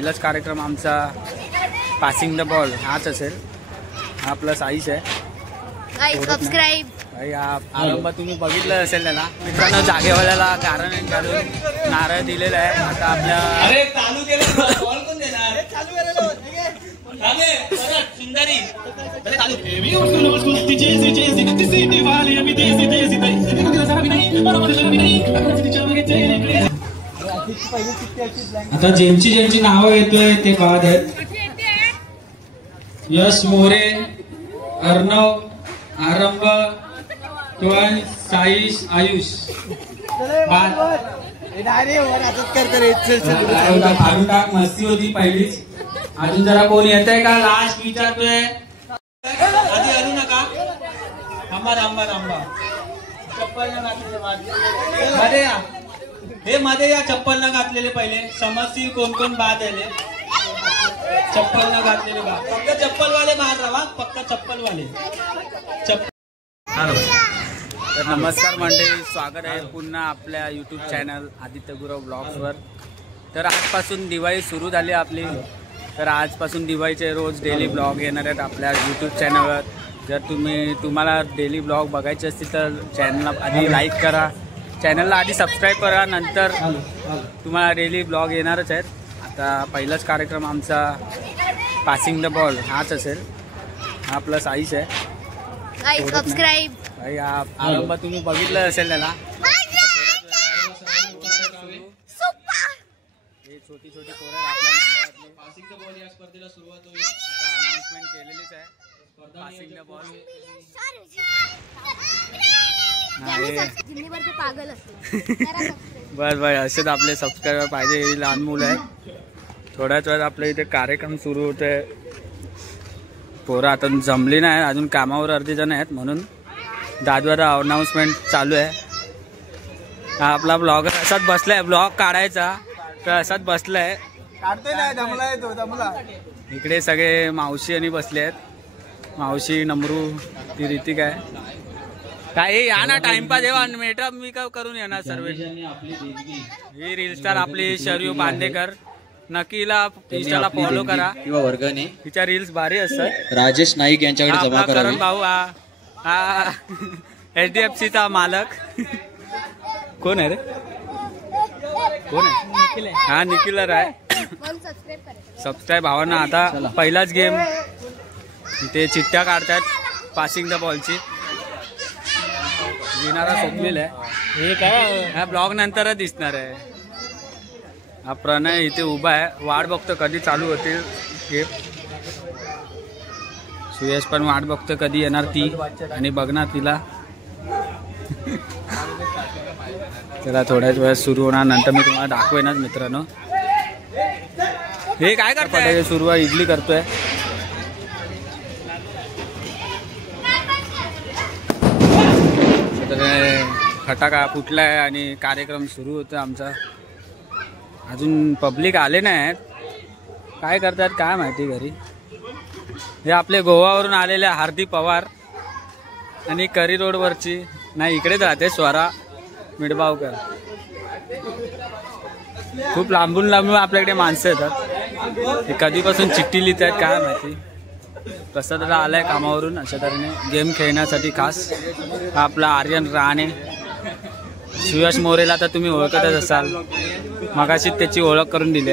पहिलाच कार्यक्रम आमचा पासिंग द बॉल हाच असेल. हा प्लस आईश आहे. सबस्क्राईब. आरंभ तुम्ही बघितलं असेल त्याला. मित्रांनो जागेवाल्याला कारण घालून नारळ दिलेला आहे. आता आपल्या आता ज्यांची नावं येतोय ते बाद आहेत. यश मोरे, अर्णव, आरंभ किंवा साईश, आयुष मस्ती होती पहिलीच. अजून जरा कोण येत आहे का? लास्ट विचारतोय. आधी हलू नका. आंबा चप्पल न घातलेले मध्ये या. हे मध्ये या चप्पल न घातलेले पहिले समजतील कोण कोण बाद आले. चप्पल न घातलेले बाद. फक्त चप्पल वाले बाहेर राहा. फक्त चप्पल वाले. तर नमस्कार मंडळी, स्वागत आहे पुन्हा आपल्या यूट्यूब चॅनल आदित्य गुरव ब्लॉग्सवर. तर आजपासून दिवाळी सुरू झाली आपली. तर आजपासून दिवाळीचे रोज डेली ब्लॉग येणार आहेत आपल्या यूट्यूब चॅनलवर. जर तुम्हाला डेली ब्लॉग बघायचे असतील तर चॅनलला आधी लाईक करा, चॅनलला आधी सबस्क्राईब करा, नंतर तुम्हाला डेली ब्लॉग येणारच आहेत. आता पहिलाच कार्यक्रम आमचा पासिंग द बॉल हाच असेल. हा प्लस आईश आहे. सबस्क्राईब. आरंभ तुम्ही बघितलं असेल त्याला. छोटी छोटी पोरं आपल्या मंडळातली. पासिंग द बॉल या स्पर्धेला सुरुवात होईल. आता अनाउन्समेंट केलेलीच आहे. Passing the ball. बस असेच आपले सबस्क्रायबर पाहिजे. लहान मुलं आहेत. थोड्याच वेळात आपल्या इथे कार्यक्रम सुरू होते. पोरं आता जमली नाही अजून, कामावर अर्धे जण आहेत म्हणून दादवारा अनाउन्समेंट चालू आहे. हा आपला ब्लॉगर असाच बसलाय. ब्लॉग काढायचा तर असाच बसलाय. इकडे सगळे मावशी आणि बसले आहेत. मावशी, नमरू, ती रीतिक आहे. काय या ना टाइमपास येवा मेटअप मी का करून येणार सर्व. ही रील स्टार आपली शरयू बांदेकर. नक्कीला इंस्टाला फॉलो करा किंवा वर्गाने. तिच्या रील्स भारी असतात. राजेश नाईक यांच्याकडे जमा करा. करण भाऊ हा HDFC चा मालक. कोण आहे रे? कोण आहे? हा निखिलर आहे. सबस्क्राईब भावांना. आता पहिलाच गेम इथे चिठ्ठ्या काढतात पासिंग द बॉलची. विणारा सोपलेला आहे. हे काय ह्या ब्लॉग नंतरच दिसणार आहे. हा प्रणय इथे उभा आहे. वाट बघतो कधी चालू होतील गेम. सुयश पण वाट बघतो कधी येणार ती आणि बघणार तिला. त्याला थोड्याच वेळात सुरू होणार. नंतर मी तुम्हाला दाखवेनच मित्रांनो. हे काय करताय? सुरू आहे. इडली करतोय. फटाका फुटलाय आणि कार्यक्रम सुरू होतो आमचा. अजून पब्लिक आले नाहीत. काय करतात काय माहिती घरी. हे आपले गोवावरून आलेले हार्दिक पवार आणि करी रोडवरची नाही इकडेच राहते स्वरा मिडबावकर. खूप लांबून आपल्याकडे माणसं येतात. हे कधीपासून चिठ्ठी लिहित आहेत काय माहिती. कसं तर आलाय कामावरून अशा तऱ्हेने गेम खेळण्यासाठी खास. आपला आर्यन राणे. सुयश मोरेला तर तुम्ही ओळखतच असाल. मगाशी त्याची ओळख करून दिली.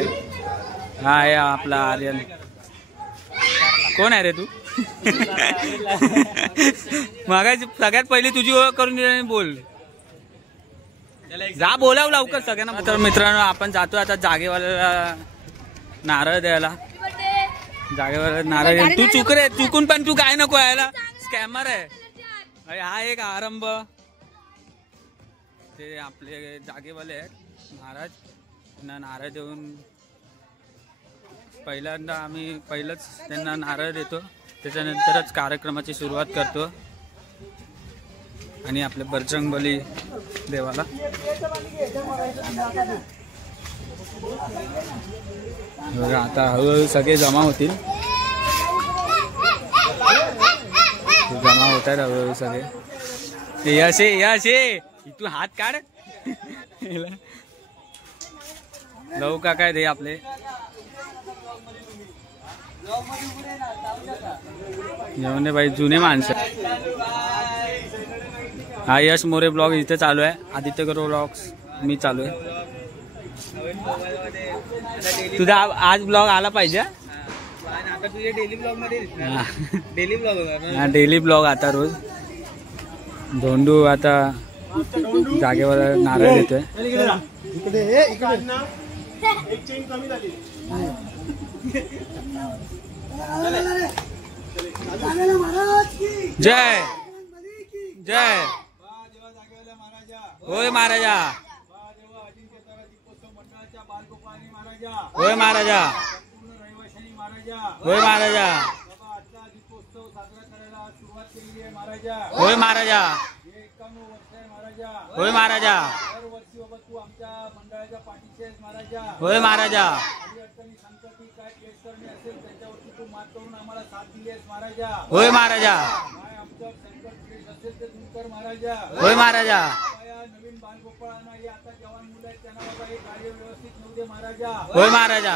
हा आहे आपला आर्यन. कोण आहे रे तू? मगाशी सगळ्यात पहिली तुझी ओळख करून दिली. बोल जा बोलाव लवकर सगळ्यांना. तर मित्रांनो आपण जातो आता जागेवाल्याला नारळ द्यायला. जागेवर नारळ. तू चुकून पण तू काय नको यायला. स्कॅमर आहे. हा एक आरंभ. ते आपले जागेवाले आहेत महाराज. नारळ देऊन पहिल्यांदा आम्ही पहिलंच त्यांना नारळ देतो. त्याच्यानंतरच कार्यक्रमाची सुरुवात करतो. आणि आपले बजरंगबली देवाला. आता हळूहळू सगळे जमा होतील. जमा होत आहेत हळूहळू सगळे. यश तू हात काढ. लव का काय दे आपले जेवणे बाई जुने माणसं. हा यश मोरे ब्लॉग इथे चालू आहे. आदित्य गुरव ब्लॉग्स मी चालू आहे. तुझा आज ब्लॉग आला पाहिजे. डेली ब्लॉग आता रोज. धोंडू आता जागेवर नारळ देतोय. जय जय होय महाराजा. होय महाराजा. होय महाराजा. होय महाराजा. होय महाराजा. होय महाराजा. होय महाराजा. होय महाराजा. नवीन बालगोपाळांना हे आता जवान मुलं आहेत त्यांना बाबा हे कार्य व्यवस्थित नव्हते महाराजा. होय महाराजा.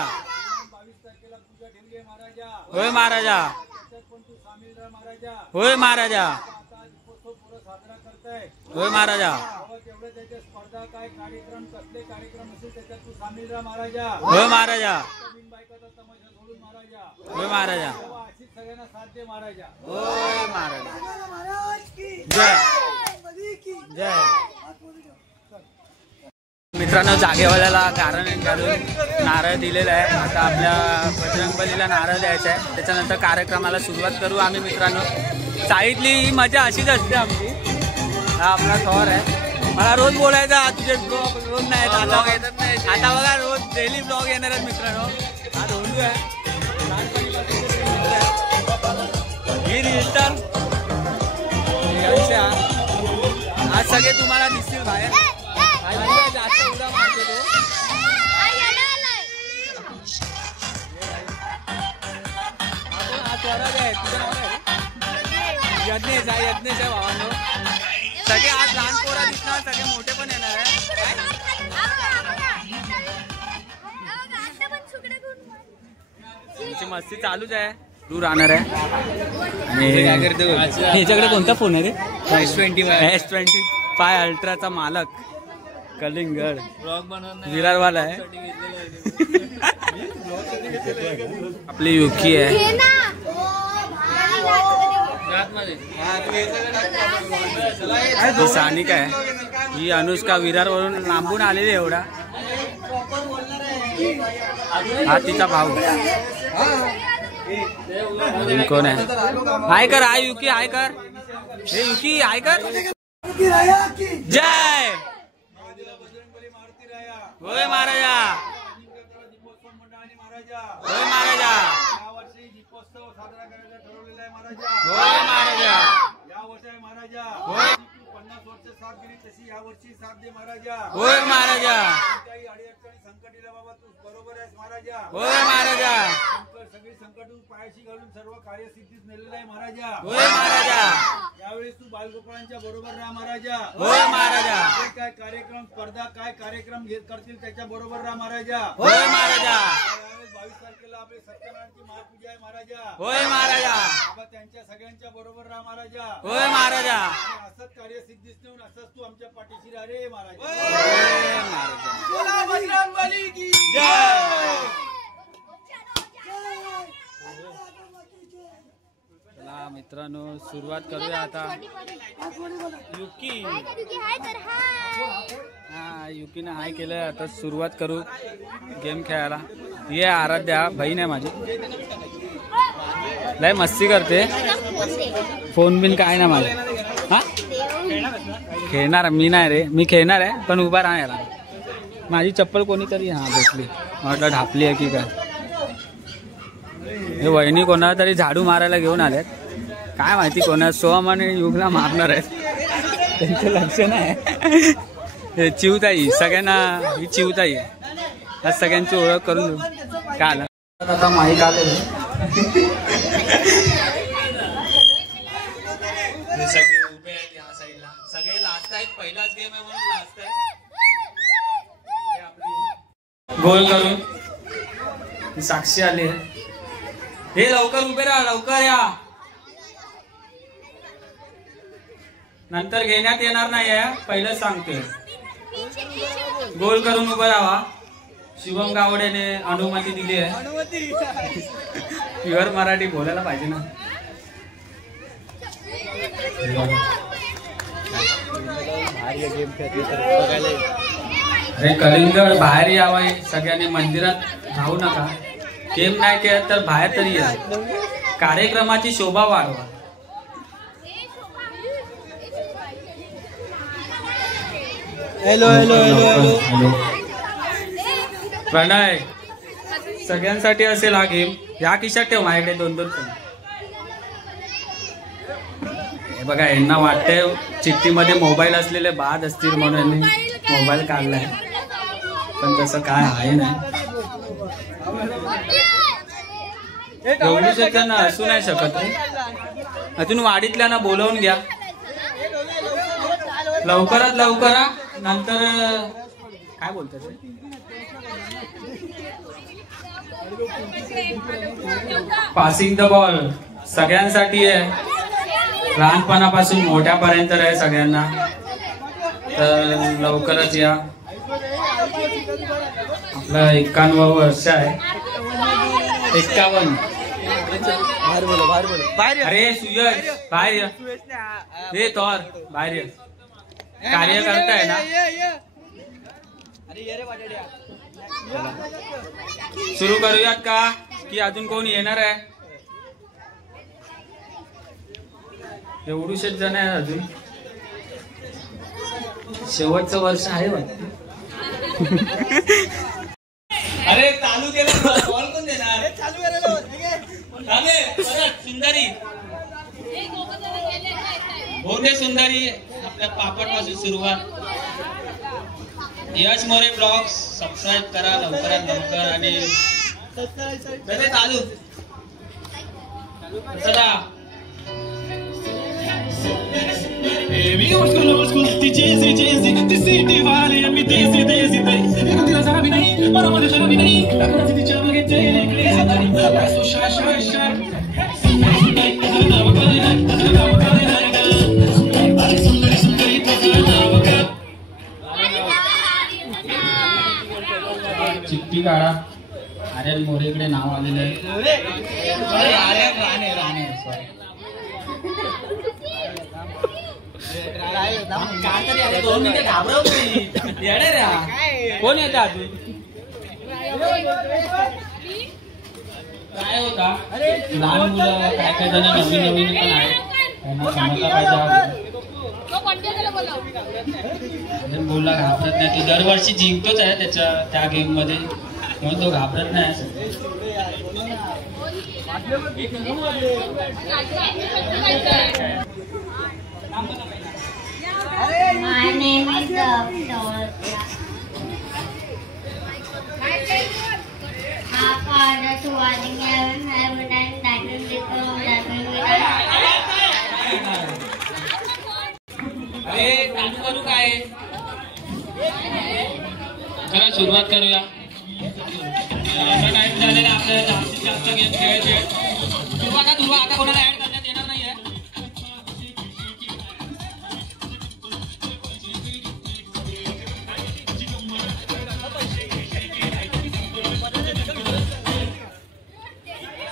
22 तारखेला पूजा ठेवली आहे महाराजा. होय महाराजा. त्याच्यात पण तू सामील राहा महाराजा. होय महाराजा. आता दीपोत्सव पुरा साजरा करताय. होय महाराजा. तेवढे त्याच्या स्पर्धा काय कार्यक्रम कसले कार्यक्रम असेल त्याच्यात तू सामील राहा महाराजा. होय महाराजा. नवीन बायकाचा तमाशा सोडून महाराजा. होय महाराजा. अशीच सगळ्यांना साथ दे महाराजा. होय महाराजा. जय जय. मित्रांनो जागेवाल्याला कारण घालून नारळ दिलेला आहे. आता आपल्या बजरंगबलीला नारळ द्यायचा आहे. त्याच्यानंतर कार्यक्रमाला सुरुवात करू आम्ही. मित्रांनो साईडली ही मजा अशीच असते आमची. हा आपला थॉर आहे. मला रोज बोलायचा तुझे ब्लॉग रोज नाही येत. आता बघा रोज डेली ब्लॉग येणार आहेत मित्रांनो. हा धोंडू आहे. ही रिस्टर आज सगळे तुम्हाला दिसतील बाहेर. जास्त उदा मारतो तो. हा स्वराज आहे. तुझं नाव काय? यज्ञेश आहे. यज्ञेश आहे भावांनो. सगळे आज लहान पोरा दिसणार. सगळे मोठे पण येणार आहे. तुमची मस्ती चालूच आहे. तू राहणार आहे. आणि ह्याच्याकडे कोणता फोन आहे रे? S25 अल्ट्राचा मालक कलिंगड विरारवाला आहे. आपली युकी आहे. ही सानिका आहे. ही अनुष्का विरारवरून लांबून आलेली एवढा. हा तिचा भाऊ. कोण आहे? हाय कर. हाय युकी. हाय कर. हे युकी हाय कर. जय होय महाराजा. होय महाराजा. यावर्षी दीपोत्सव साजरा करायला ठरवलेला आहे महाराजा. होय महाराजा. यावर्षी आहे महाराजा. होय. 50 वर्ष साथ दिली तशी यावर्षी साथ दे महाराजा. होय महाराजा. काही अडीअडचणी संकटीला बाबा तू बरोबर आहेस महाराजा. होय महाराजा. सगळी संकट पायाशी घालून सर्व कार्यसिद्धीस नेलेलं आहे महाराजा. होय महाराजा. यावेळेस तू बालगोपाळांच्या बरोबर राहा महाराजा. होय महाराजा. काय कार्यक्रम स्पर्धा काय कार्यक्रम घेत करतील त्याच्या बरोबर राहा महाराजा. होय महाराजा. यावेळेस 22 तारखेला आपली सत्यनारायणची महापूजा आहे महाराजा. होय महाराजा. बाबा त्यांच्या सगळ्यांच्या बरोबर राहा महाराजा. होय महाराजा. आणि असंच कार्यसिद्धीस नेऊन असंच तू आमच्या पाठीशी राहा रे महाराजा. होय महाराजा. बोला बजरंगबली की जय. चला मित्रांनो सुरुवात करूया आता. युकी हा युकीने हाय केलंय. आता सुरुवात करू गेम खेळायला. ये आराध्या बहीण आहे माझी. लय मस्ती करते. फोन बिन काय ना मला. हा खेळणार मी नाही रे. मी खेळणार आहे पण उभा राहायला. माझी चप्पल कोणीतरी हा भेटली. म्हटलं ढापली आहे की काय. हे वहिनी कोणाला तरी झाडू मारायला घेऊन आल्यात. काय माहिती कोणा. सोहम आणि युगला मारणार आहेत. त्यांचं लक्ष नाही. हे चिवताई सगळ्यांना. ही चिवताई आज सगळ्यांची ओळख करून देऊ. काय आलं आता माहीत आले. सगळे उभे आहेत या साईडला. सगळे लास्ट आहेत. पहिलाच गेम आहे म्हणून लास्ट आहे. गोल करून ती साक्षी आली आहे. हे लवकर उभे राहा, लवकर या, नंतर घेण्यात येणार नाही. पहिलं सांगतोय, गोल करून उभं राहा. शिवम गावडेने अनुमती दिली आहे. प्युअर मराठी बोलायला पाहिजे ना. अरे कलिंगड बाहेर यावं, सगळ्यांनी मंदिरात जाऊ नका. गेम नाही खेळत तर बाहेर तरी या, कार्यक्रमाची शोभा वाढवा. Hello hello hello hello. Pranay, सगळ्यांसाठी असेल हा गेम. या खिशात ठेव, माझ्याकडे 2-2 फोन. हे बघा, यांना वाटतंय चिठ्ठीमध्ये मोबाईल असलेले बाद असतील म्हणून मोबाईल काढलाय, पण तसं काय आहे नाही. एवढी सेकंद असू नाही शकत. अजून वाडीतल्या बोलवून घ्या लवकरात लवकर. नंतर काय बोलतात, पासिंग द बॉल सगळ्यांसाठी आहे, लहानपणापासून मोठ्यापर्यंत आहे सगळ्यांना. तर लवकरच या. आपलं 51 वर्ष आहे. 51. अरे सुयश बाहेर ये. हे तोर बाहेर ये. कार्यकर्ता आहे ना. सुरू करूयात का की अजून कोण येणार आहे? एवढूशेच जण आहे अजून. शेवटचं वर्ष आहे वाटतं. अरे चालू केलं, कॉल कोण देणार? चालू करायला सुंदरी होते. सुंदरी आपल्या पापड पासून सुरुवात. यश मोरे ब्लॉग्स सबस्क्राईब करा लवकरात लवकर. आणि चालू चला. चिठ्ठी काढा. आर्यन मोरेकडे नाव आलेलं आहे. आर्यन राणे सॉरी. कोण येत अजून? काय होता? लहान मुलं काय काय जण नवीन नवीन पण आहे, त्यांना समजला पाहिजे. बोलला घाबरत नाही. तो दरवर्षी जिंकतोच आहे त्या गेम मध्ये, म्हणून तो घाबरत नाही. My name is Doctor. Our father who was in heaven and that will become heaven with us. अरे चालू करू काय? चला सुरुवात करूया. टाइम झालेला आपल्याला जास्तीत जास्त गेम खेळायचे. सुरुवात आता कोणाला ऍड करण्यात येणार नाहीये.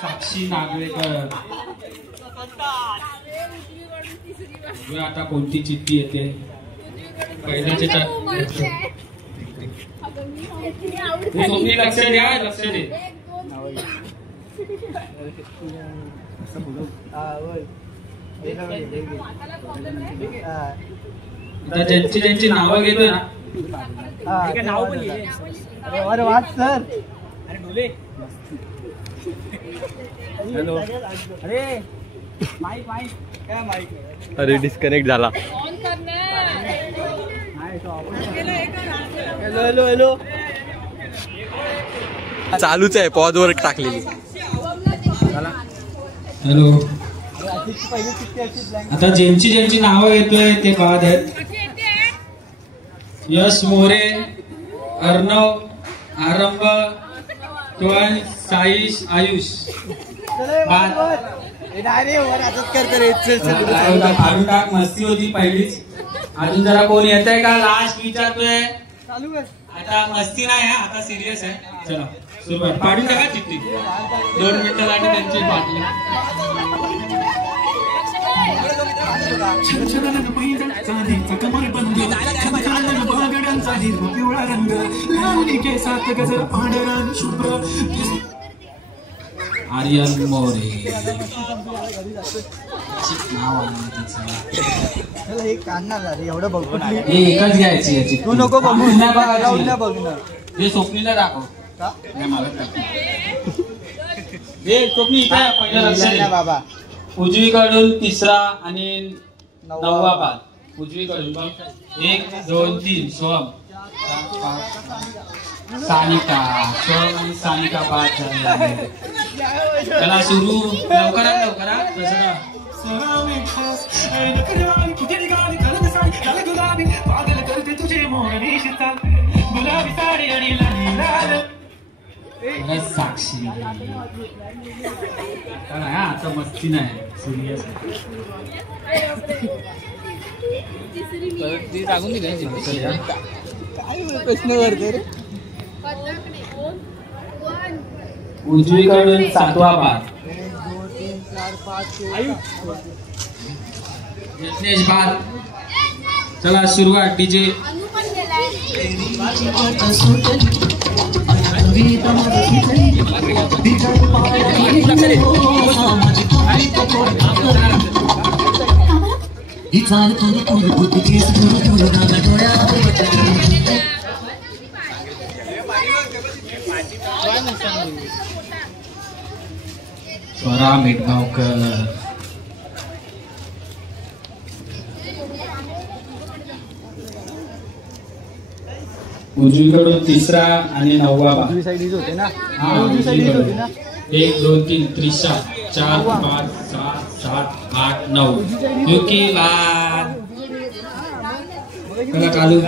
साक्षी नागवेकर. आता कोणती चिठ्ठी येते? पहिल्याचे लक्ष द्या, लक्ष दे. ज्यांची ज्यांची नावं घेतोय ना, नाव पण अरे वाच सर. हॅलो. अरे माईक काय माईक? अरे डिस्कनेक्ट झाला. Hello hello hello. चालूच आहे, पॉज वर टाकलेली. हॅलो. आता ज्यांची ज्यांची नावं घेतोय ते बाद आहेत. यश मोरे, अर्णव, आरंभ, किंवा साईश आयुष फाडून टाक मस्ती होती पहिलीच. अजून जरा कोण येत आहे का लास्ट विचारतोय. आता मस्ती नाही आहे, आता सिरियस आहे. चला सुरुवात. पाडून टाका चिठ्ठी. 2 मिनिटासाठी त्यांची बाटली. आर्यन मोरे एवढं बघून एकच घ्यायची याची. तू नको बघू. बघणार हे स्वप्नीला दाखव. स्वप्नी इथे पहिलं बाबा. उजवीकडून 3रा आणि 9वा बाद. उजवीकडून 1 2 3 सोहम सानिका. सोहम आणि सानिका बाद झाले. चला सुरू. लवकरात लवकरात दसरा. साक्षी. आता मस्ती नाही, सिरियस. प्रश्न करते रे. उजवीकडून 7वा बाद. 1 2 3 4 5 यज्ञेश बाद. चला सुरुवात. डीजे स्वरा मेटगावकर. उजवीकडून 3रा आणि 9वा बाद. उजवी साईड होते ना. हा, उजवी साईड होती ना. 1 2 3 त्रिशा 4 5 6 7 8 9 युकी बाद. चला कालू.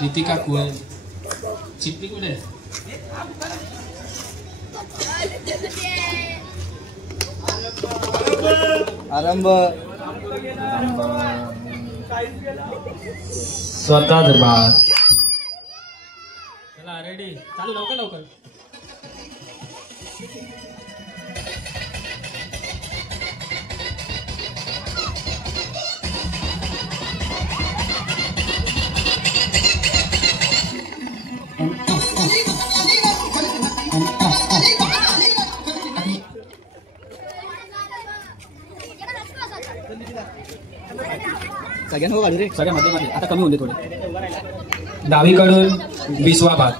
रितिका कुल. चिट्टी कुठे. आरंभ. स्वतः बाद. चला रेडी. चालू. लवकर लवकर. सगळ्यांना काढू रे. सगळ्या मध्ये मध्ये. आता कमी होते थोडे. डावीकडून 20वा बाद.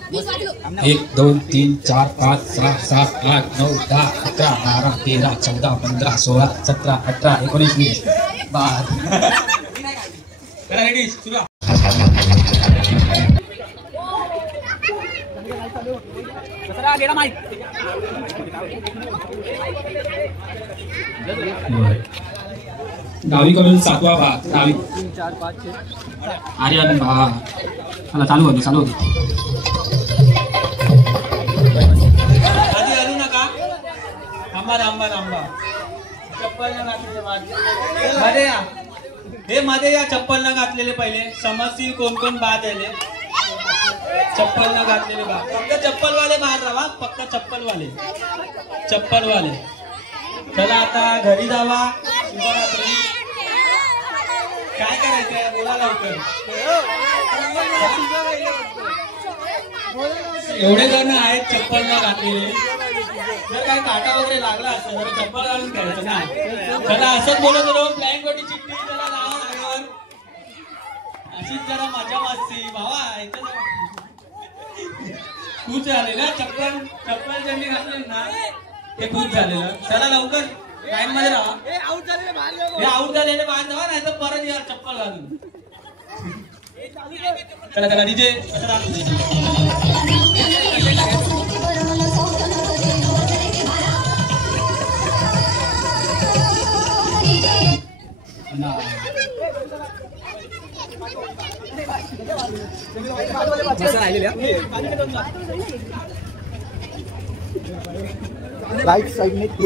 1 2 3 4 5 6 7 8 9 10 11 12 13 14 15 16 17 18 19 20 बाद. रेडी. सुरू. डावीकडून 7वा भाग. डावी 3 4 5 6. आर्यन भा. चला चालू होते चालू होते. आधी हलू नका. आंबा आंबा आंबा. चप्पल न घातलेले मध्ये या. हे मध्ये या. चप्पल न घातलेले पहिले समजतील कोण कोण बाद आले. चप्पल न घातलेले बाद. फक्त चप्पलवाले बाहेर राहा. फक्त चप्पलवाले. चप्पलवाले. चला आता घरी जावा. शुभरात्री. काय करायचंय बोला लवकर. एवढे जण आहेत चप्पल न घातलेले. जर काही काटा वगैरे लागला असतं तर चप्पल घालून खेळायचं ना. त्याला असंच बोलत होतो. फ्लाइंग गोटी चिठ्ठी त्याला नावा लागल्यावर अशीच जरा मजा मस्ती भावा. खूप झालेलं. चप्पल ज्यांनी घातले ना ते खूप झालेलं. चला लवकर लाईन मध्ये राहा. आऊट झालेले बाहेर जावा नाही तर परत या चप्पल घालून. चला चला डीजे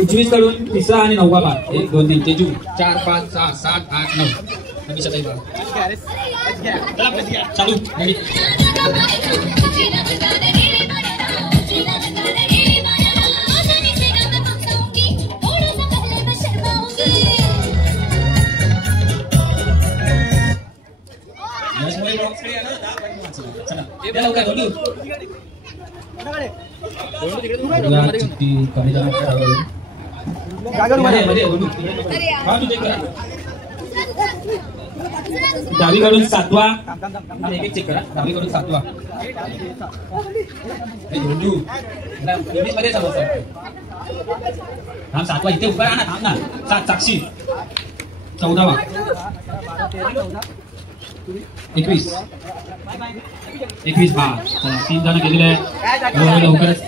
उजवीस कडून तिसरा आणि 9वा भाग 1 2 3 तेजू 4 5 6 7 8 9 चालू रेडी. डावीकडून 7वा एक चेक करा. डावीकडून 7वा मध्ये समजतं. थांब 7वा इथे उभा राहा ना. थांब ना. 7 साक्षी 14वा 21 हा. 3 जण गेलेले आहे. लवकरच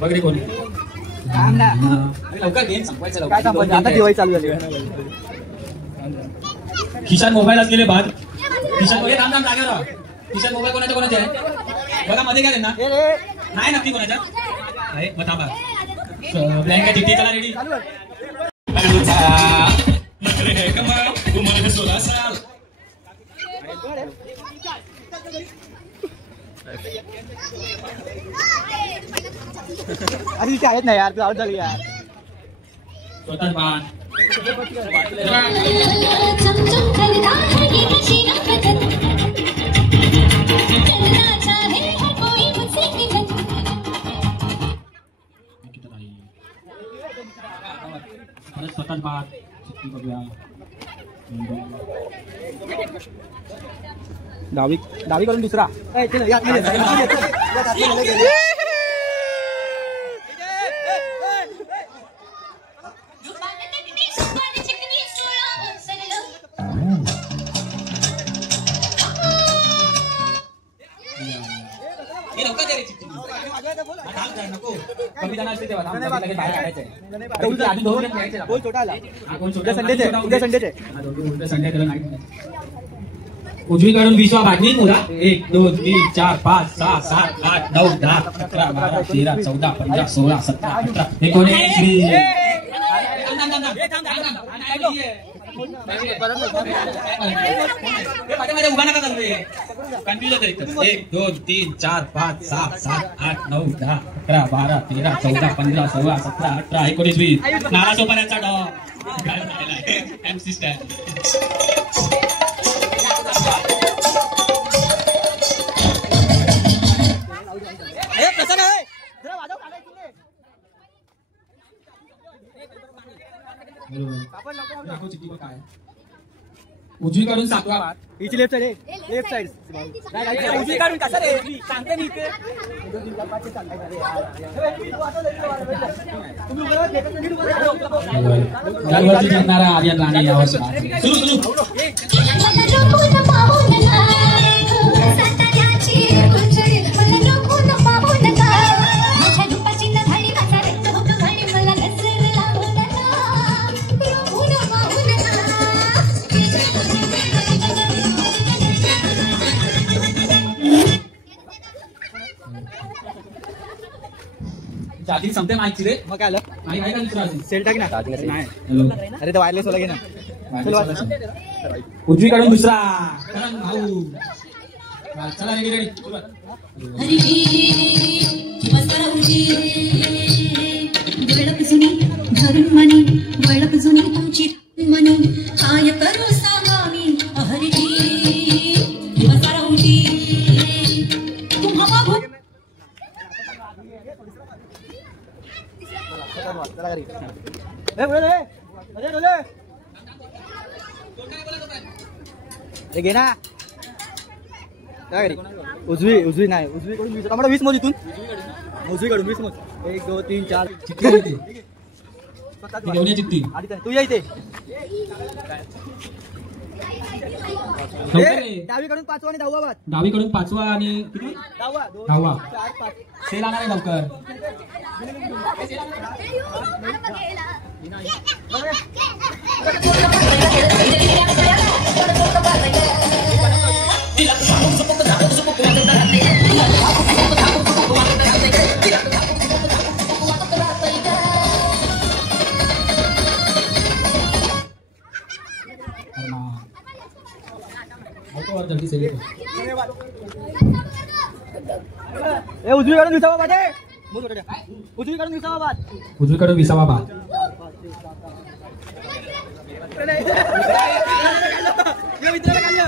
बघ रे कोण लवकर गेम संपवायचं लवकर. आता दिवाळी चालू झाली. खिशात मोबाईल असलेले बाद खिशात वगैरे थांब थांब जागेवर. खिशात मोबाईल कोणाचे आहे बघा. मध्ये काय ना नाही नक्की कोणाच्या आहे मग थांबा. ब्लँकेट चिठ्ठी चला रेडी. अरे इथे आहेत ना यार. तू आउट झाली यार. स्वतः बाण स्वतः बाण डावी करून दुसरा. उजवीकडून 20वा भाग मुला 1 2 3 4 5 6 7 8 9 10 11 12 13 14 15 16 17 18 19 उभा नका चालू. कन्फ्युज होतं इथं. 1 2 3 4 5 6 7 8 9 10 11 12 13 14 15 16 17 18 19 20. नाला सोपाऱ्याचा डॉ एमसी स्टॅन. उजवीकडून 7वा भाग इथे लेफ्ट साइड. लेफ्ट साइड उजवीकडून कसं रे सांगते मी इथे. जिंकणारा आर्यन राणे यावर्षी सुरू सुरू. चार्जिंग संपते माहिती रे. मग काय आलं नाही आहे का दुसरा सेल टाक ना. नाही. अरे ते वायरलेस वाला घे ना. उजवीकडून दुसरा भाऊ. चला रेडी रेडी. वळप जुनी धरून मनी वळप जुनी तुमची म्हणून काय करू सांगा मी हरी दिवसाराऊची तुम्हा मागून घे ना काय रे उजवी नाही उजवीकडून 20 आम्हाला 20 मोज इथून उजवीकडून 20 मोज 1 2 3 4 चिठ्ठी होती घेऊन ये चिठ्ठी आधी तू या इथे डावीकडून 5वा आणि 10वा बाद डावीकडून 5वा आणि किती 10वा 2 10वा 4 5 सेल आणा रे लवकर उजवीकडून 20वा बाद आहे उजवीकडून 20वा बाद उजवीकडून 20वा बाद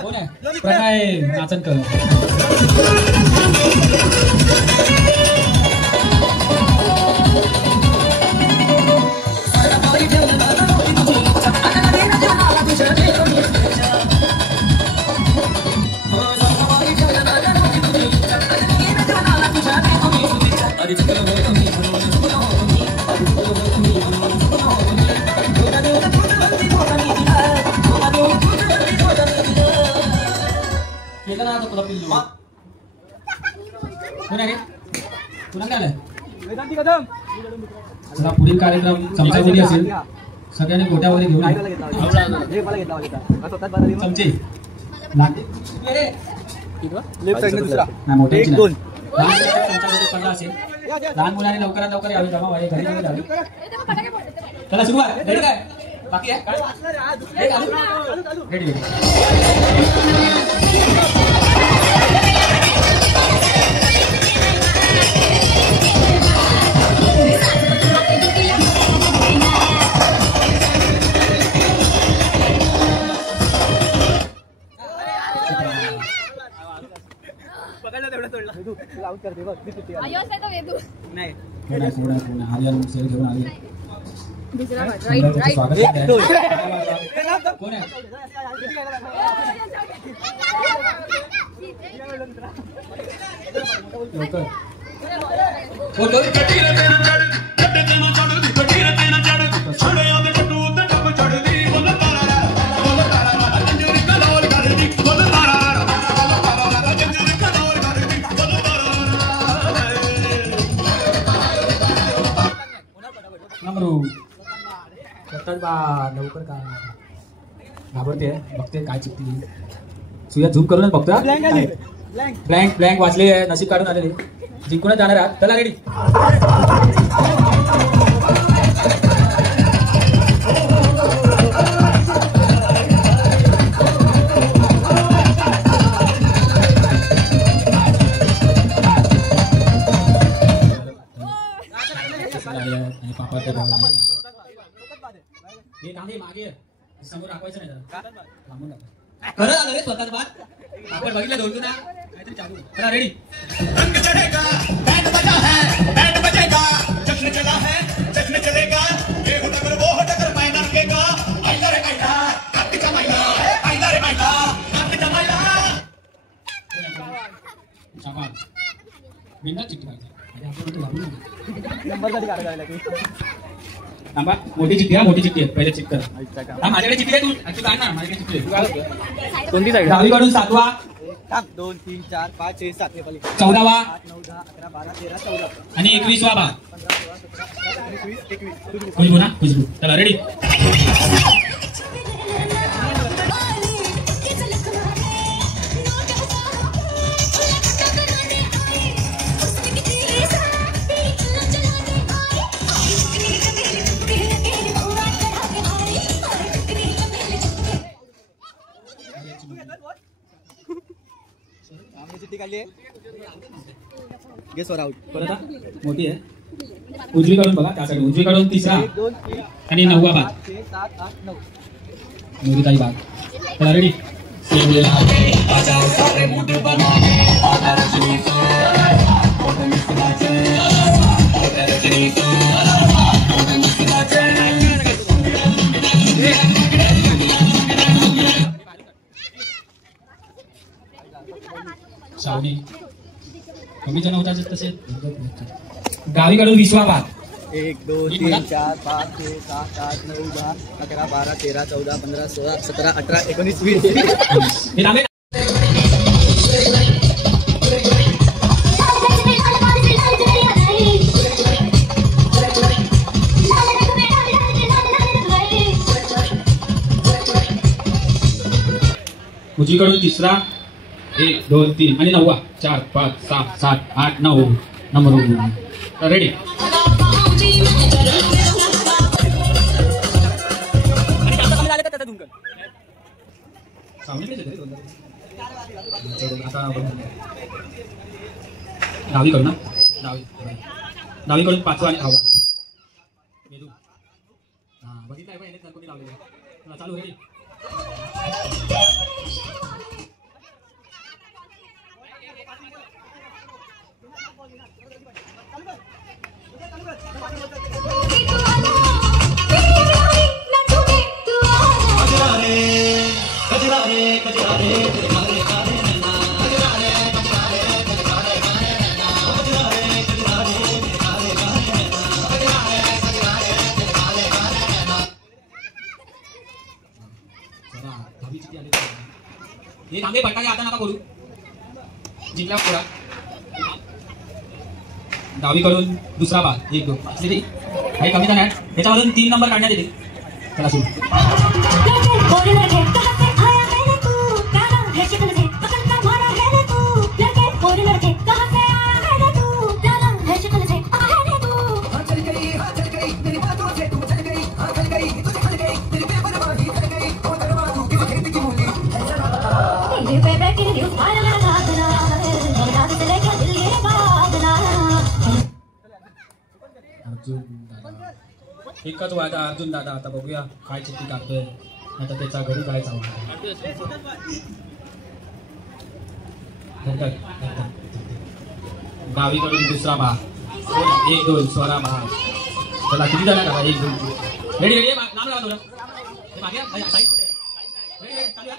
कोण आहे प्रणय नाचनकर चला पुढील कार्यक्रम चमचाबुडी असेल सगळ्यांनी गोट्यामध्ये घेऊन चमचे असेल लहान मुलांनी लवकरात लवकर यावी जमा व्हावी घरी जावी चला सुरुवात रेडी काय बाकी आहे रेडी लवकर का घाबरते बघते काय चिठ्ठी सुया झूम करूनच बघतो ब्लँक ब्लँक वाचले नशीब काढून आलेले जिंकूनच जाणार आहात चला रेडी आणि पापा मागे समोर दाखवायचं नाही थांबून खरं आलं रे स्वतःच बात आपण बघितलं ढोलतो ना काहीतरी चालू चला रेडी रंग चढेगा बैंड बजा है बैंड बजेगा जश्न चला है जश्न चलेगा ये हो टकर वो हो टकर मैना केगा आइला रे मैना कार्तिका मैना आइला रे मैना कार्तिका मैना शाबाश बिना चिट्टी पाहिजे नंबर साठी काढायला लागला थांबा मोठी चिठ्ठी आहे मोठी चिठ्ठी आहे पहिले चेक कर माझ्याकडे चिठ्ठी आहे तू काढ ना माझ्याकडे चिठ्ठी कोणती साईड डावीकडून 7वा 2 3 4 5 6 7 14वा 8 9 10 11 12 13 14 आणि 21वा बा 21 खुशबू ना खुशबू चला रेडी चिठ्ठी काढली गेस वर आउट परत मोठी आहे उजवीकडून बघा त्यासाठी उजवीकडून 3रा 1 2 3 आणि 9वा भाग 6 7 8 9 मोठी भाग चला रेडी कमी जण होता तसे डावीकडून 20वा बाद 1 2 3 4 5 6 7 8 9 10 11 12 13 14 15 16 17 18 19 20 हे नामे उजवीकडून तिसरा 1 2 3 आणि 9वा 4 5 6 7 8 9 नंबर रेडी डावीकडून डावीकडून 5वा आणि 6वा बघितलं कोणी लावलेलं चालू रेडी हे तांबे फटाके आता नका बोलू जिंकला पुरा डावीकडून दुसरा भाग 1 2 काही कमी नाही त्याच्यामधून 3 नंबर काढण्यात येते चला सुरू एकच वादा अर्जुन दादा आता बघूया काय चिठ्ठी काढतोय आता त्याच्या घरी जायचा डावीकडून दुसरा भाग 1 2 16 भाग चला किती झाला का 1 2 रेडी रेडी नाम लावा तुला मागे साईड रेडी चालू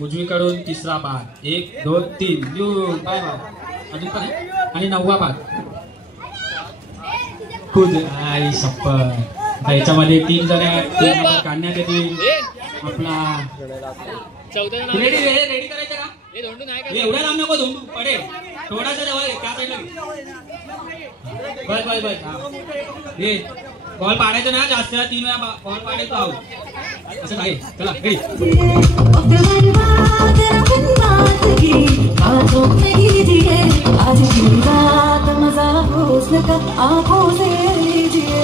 उजवीकडून तिसरा भाग 1 2 3 बाय अजून पण आणि 9वा भाग खुद आई शपथ याच्यामध्ये 3 जण नंबर काढण्यात येतील आपला रेडी रेडी करायचं का एवढ्या लांब नको धोंडू पडे थोडासा जवळ त्या साईडला बस बस बस हे बॉल पाडायचं ना जास्त 3 वेळा बॉल पाडायचं आहोत असं काय चला रेडी आज की रात मजा हुस्न का आंखों से लीजिए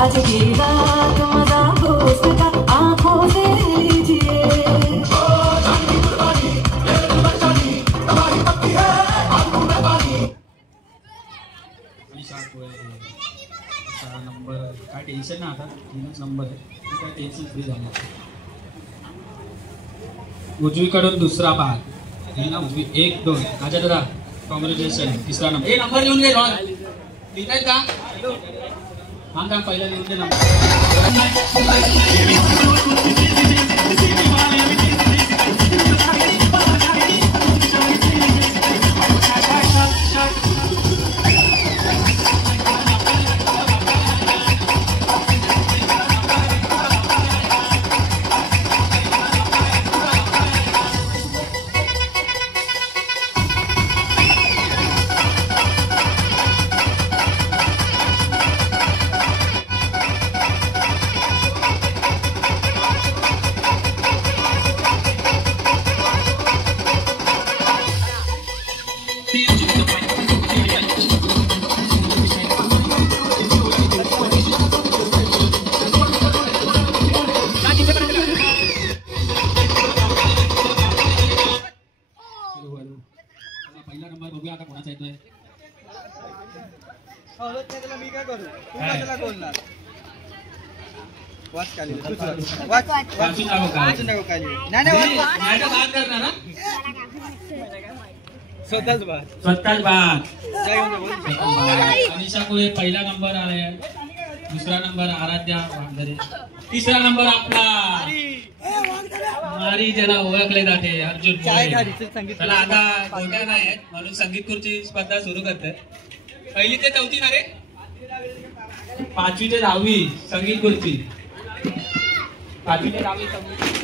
आज की रात मजा हुस्न का आंखों से लीजिए नंबर काय टेन्शन ना आता 3च नंबर आहे काय टेन्शन फ्री झालं उजवीकडून दुसरा भाग ना उजवी 1 2 माझ्या दादा कॉंग्रॅच्युलेशन तिसरा नंबर हे नंबर लिहून घे रॉल ठीक आहे का हा का पहिला लिहून दे नंबर येतोय. मी काय करू तू कशाला बोलणार वाच खाली वाच वाचून टाकू का? वाचून टाकू खाली नाही नाही तर बाद करणार ना. स्वतःच बा स्वतःच बाद. जय हो बोल. अनिशा कुळे पहिला नंबर आलाय. दुसरा नंबर आराध्या वांगरे. तिसरा नंबर आपला मारी ज्याला ओळखले जाते अर्जुन मोरे. त्याला आता गोट्या नाही आहेत म्हणून संगीत खुर्ची स्पर्धा सुरू करते. पहिली ते चौथी ना रे. 5वी ते 10वी संगीत खुर्ची. 5वी ते 10वी संगीत